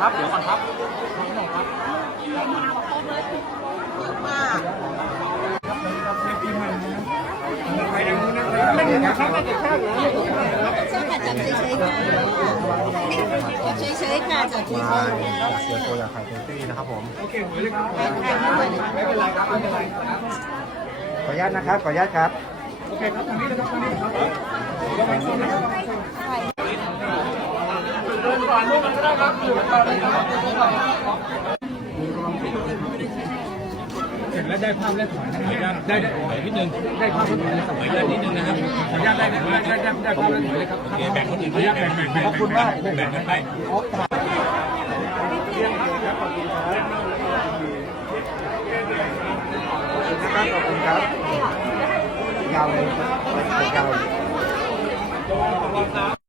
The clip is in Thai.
ครับ เดี๋ยวก่อนครับขอบคุณครับมากไม่มีนะครับไม่ติดข้าวเหรอใช่ค่ะจับเฉยๆค่ะจับเฉยๆค่ะจับเฉยๆค่ะเสียตัวอยากขายเซลฟี่นะครับผม โอเคหวยเลยครับไม่เป็นไรครับไม่เป็นไรครับขออนุญาตนะครับ ขออนุญาตครับ โอเคครับทางนี้นะครับทางนี้ครับ ก่อนลูกมันก็ได้ครับอยู่ก่อเลยครับเสร็จแล้วได้ภาพแรกถอยนะครับได้ได้ถอยนิดนึงได้ภาพแล้วถอยเลยถอยได้นิดนึงนะครับขออนุญาตได้ได้ได้ได้ได้ภาพแล้วถอยเลยครับแบ่งคนอื่นขออนุญาตแบ่งแบ่งขอบคุณมากแบ่งกันไปขอบคุณครับยาวเลยยาวเลย